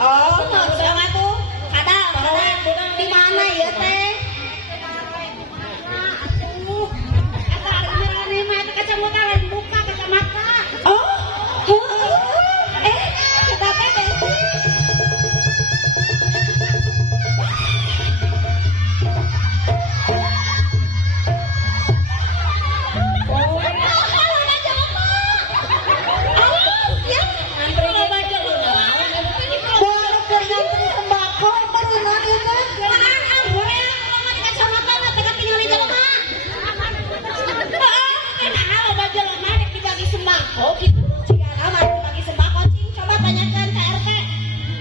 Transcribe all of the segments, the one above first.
Oh, sama tuh. Kadal, di mana ya teh? Kata ini mah kacamata lain buka kacamata. Oh, kita teh oh gitu jika mari dibagi sembako cing coba tanyakan ke RT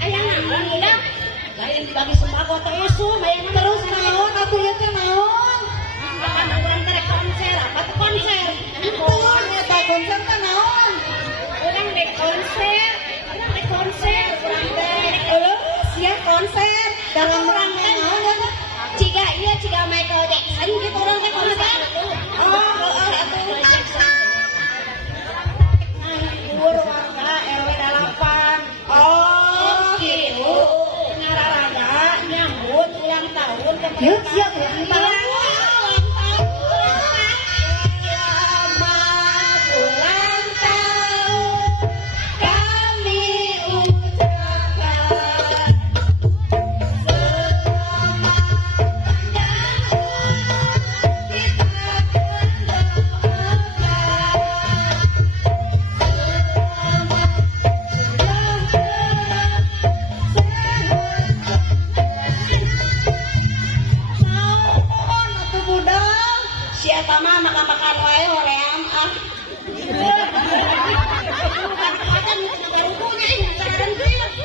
aya naon udah lain dibagi sembako teh isu aya terus naon atuh ieu teh naon kan urang teh konser apa tuh konser henteu eta konser teh naon urang dek konser urang teh sia konser dalam urang teh naon eta ciga Michael Jackson gitu urang teh konser oh atuh warga RW 8 oh gitu ngararaga nyambut ulang tahun yuk siap ya selamat ulang tahun kami ucapkan siapa mah makan wae hoream ah.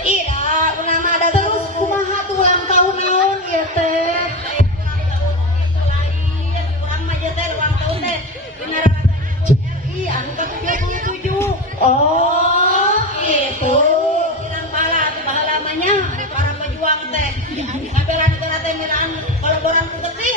Ira, urang mah ada terus kumaha tuh ulang tahun naon ieu teh. Urang mah teh ulang tahun teh dina RI anu ke-77. Oh, gitu. Kirang pala atuh baheula mah nya para pejuang teh. Ngabela negara teh miraan kolaboran ku getih.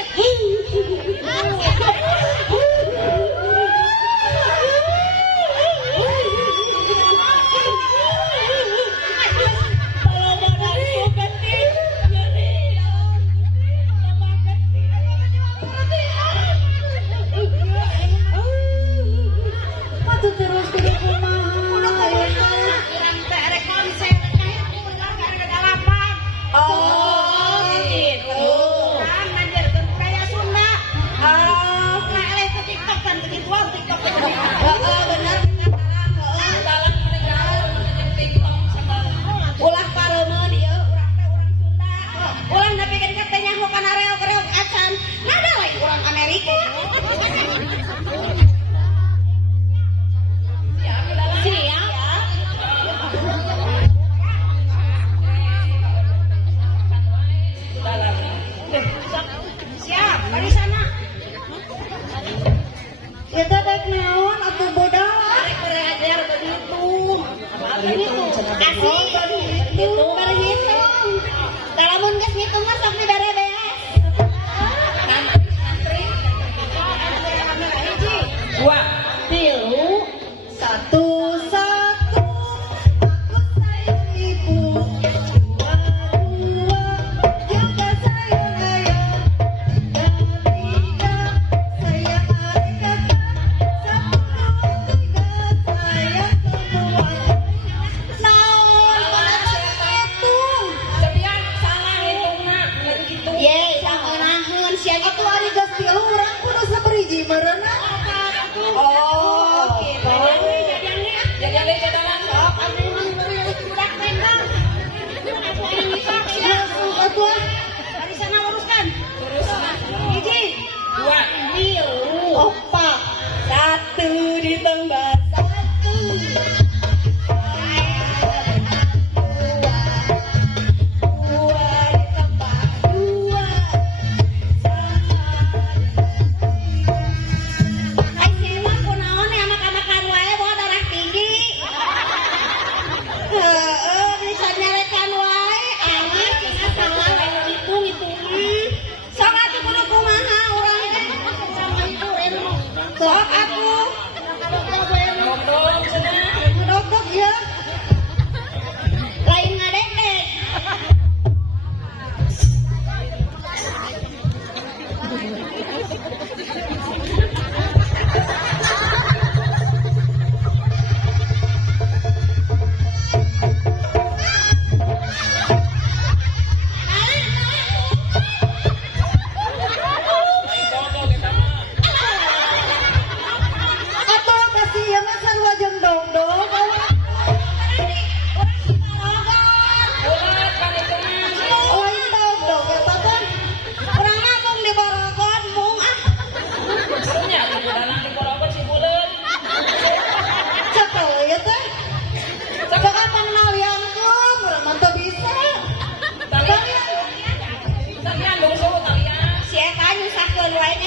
Terus di kumaha urang teh rek konser teh urang harga 8 oh gitu kan anjir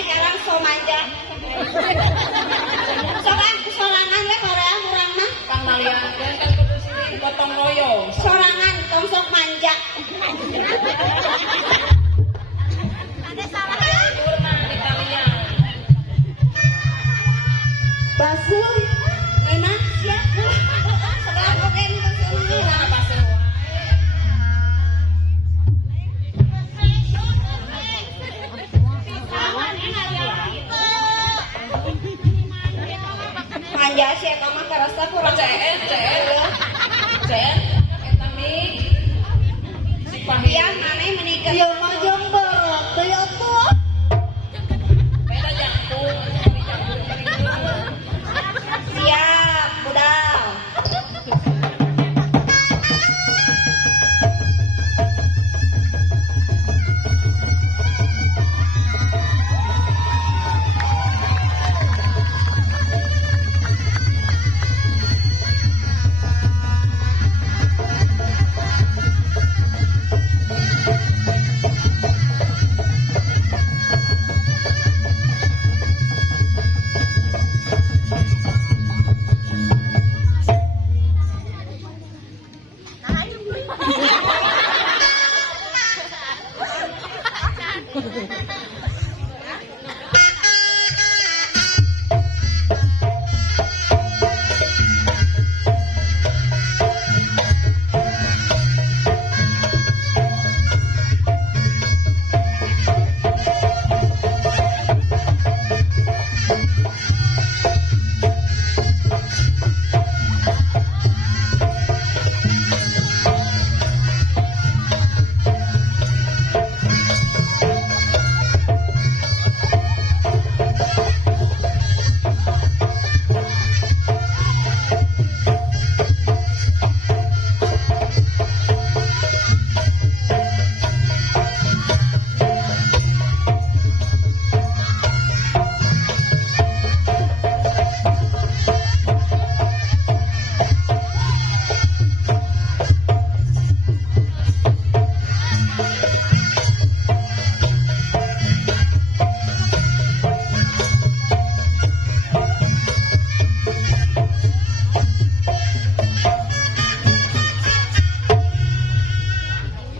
maneh herang so manja. Sokan sorangan we Korea urang mah. Kang Malian kan kudu sini gotong royong. Sorangan tong sok manja. Urna di kalian. Basuh. Ngeuna sia. Sebelah oke nu basuh Urna mah. pasti Manja sih eta mah karasa kurang. CN eta mik si Iya, Pahia maneh menikah. Iya mah jam berat teh atuh. beda jantung Siap, budal.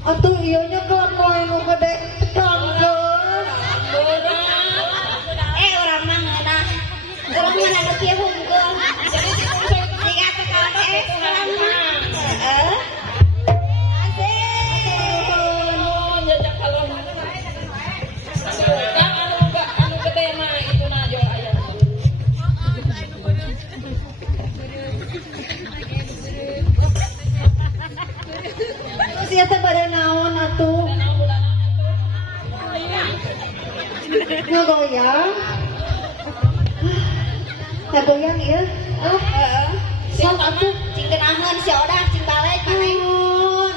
Atuh ieu nya kelar moe nu gede kanggeus. Urang mah ngeunah. Urang mah anu kieu hungkul. Siga teh KDS urang mah. Heeh. Asik. jajak kalau Kang anu gede mah itu mah jual ayam. Terus ieu teh bade naon atuh? Ngagoyang. Ngagoyang ieu. Heeh. Sok atuh. Cing geunaheun si odah cing balik maneh. Nuhun.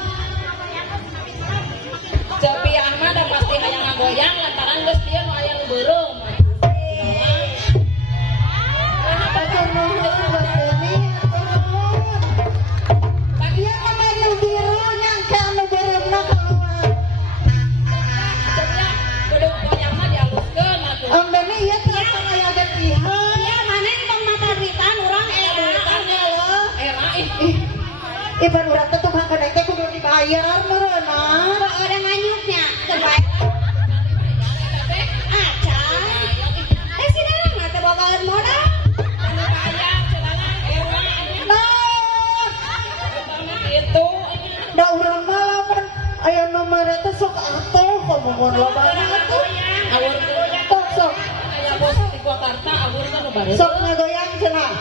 Cepian mah da pasti aya ngagoyang lantaran geus dia nu aya nu beureum. Atur nuhun Basuni. Ieu mah menu biru nyangke anu bereumna keluar. Cepian kudu goyang mah dialuskeun atuh. Ambene ieu terasa aya getihan. Ya maneh tong mata duitan urang duitan geuleuh. Era Ih pan urang teh tukang kedai teh kudu dibayar meureunna. Kok ada nganyuknya? Teu bae. Acan. Si Dadang mah teh bogaeun modal. itu Da urang mah lamun aya nomor teh sok atuh komohon lobana atuh. awur Sok aya bos di Jakarta awur kan nu bare. sok ngagoyang cenah.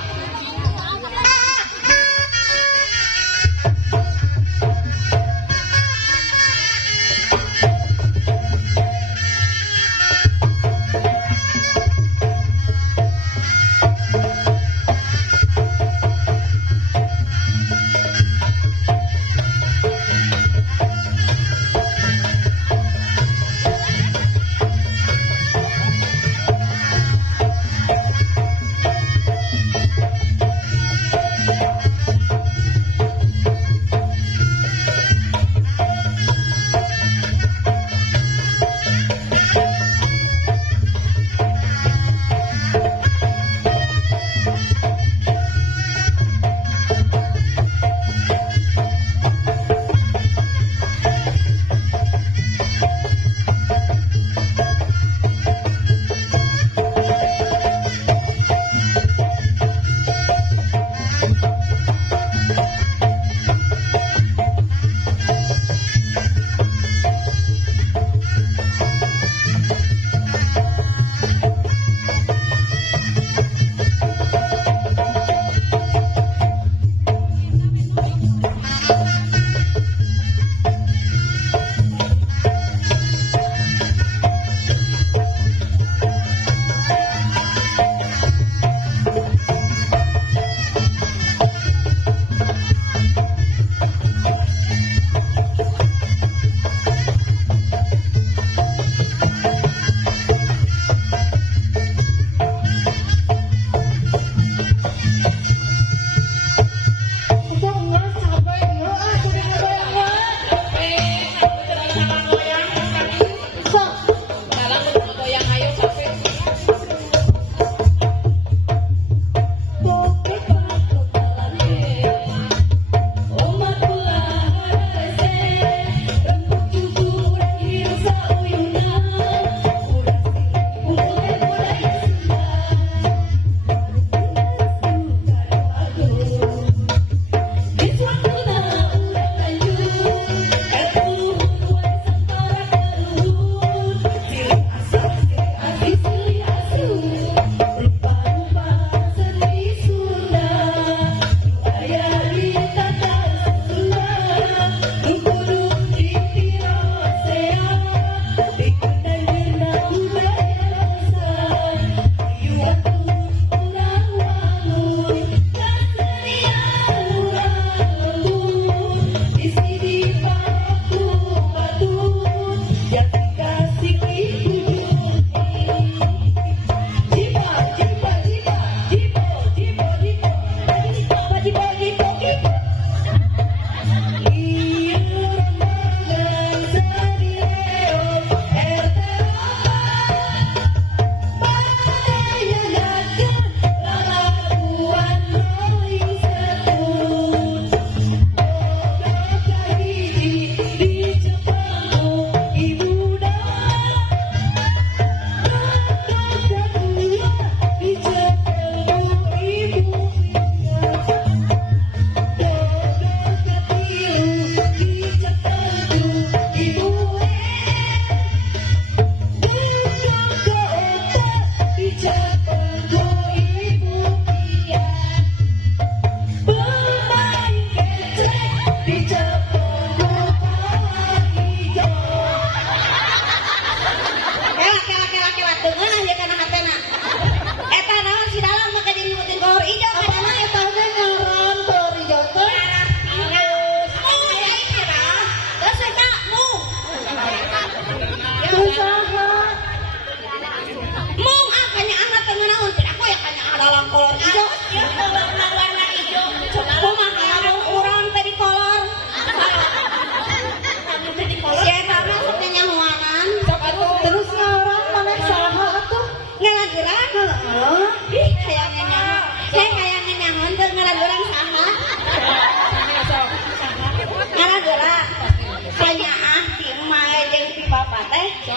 So,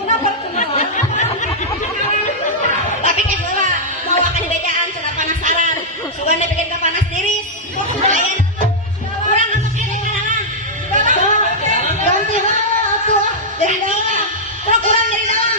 Una perkenalan. Tapi kan heula bawa ka bejaan cenah penasaran. Sugana bikin ka panas diris. Aya kurang apa kene kenalan. Ganti hawa atuh ah. Jadi dalam. Terus kurang dari dalam.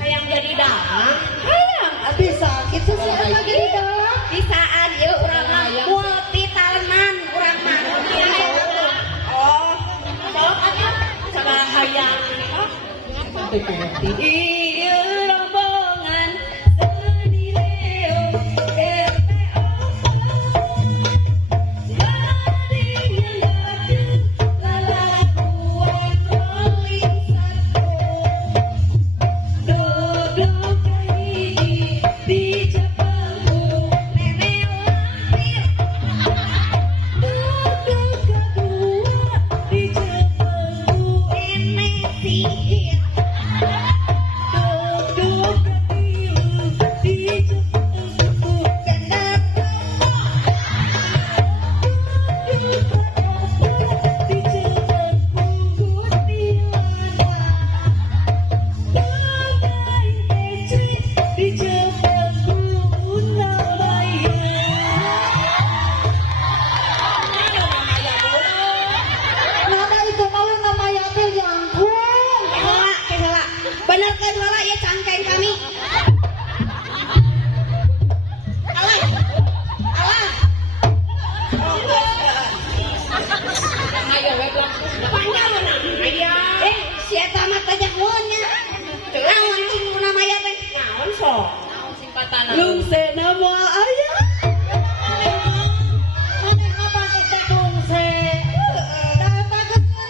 Hayang jadi dalam. Hayang. Bisa gitu sih lagi di dalam. Bisaan ieu urang mah multi talenan urang mah. Oh. Sok atuh. Sabaraha hayang. Ieu rombongan seni leo RTO. Jadi yang baju lalakuan rolling satu. Duduk kahiji di Jepangku nenek lampir. Duduk kedua di Jepangku nenek sihir. Duduk ketiga di Jepangku gendap tawa. Duduk keempat di Jepangku kuntilanak. Di Jepangku Unalaya. Nada itu mau nama yatil jangkung. Kehela, bener kan heula ya cangkeng kami. Alah, alah. ayo we pulang. Panjang mana? Aya. Si eta mah teh jagonya. Naon cing nama ya teh? Naon sok? Naon sing patana? Lungsena moal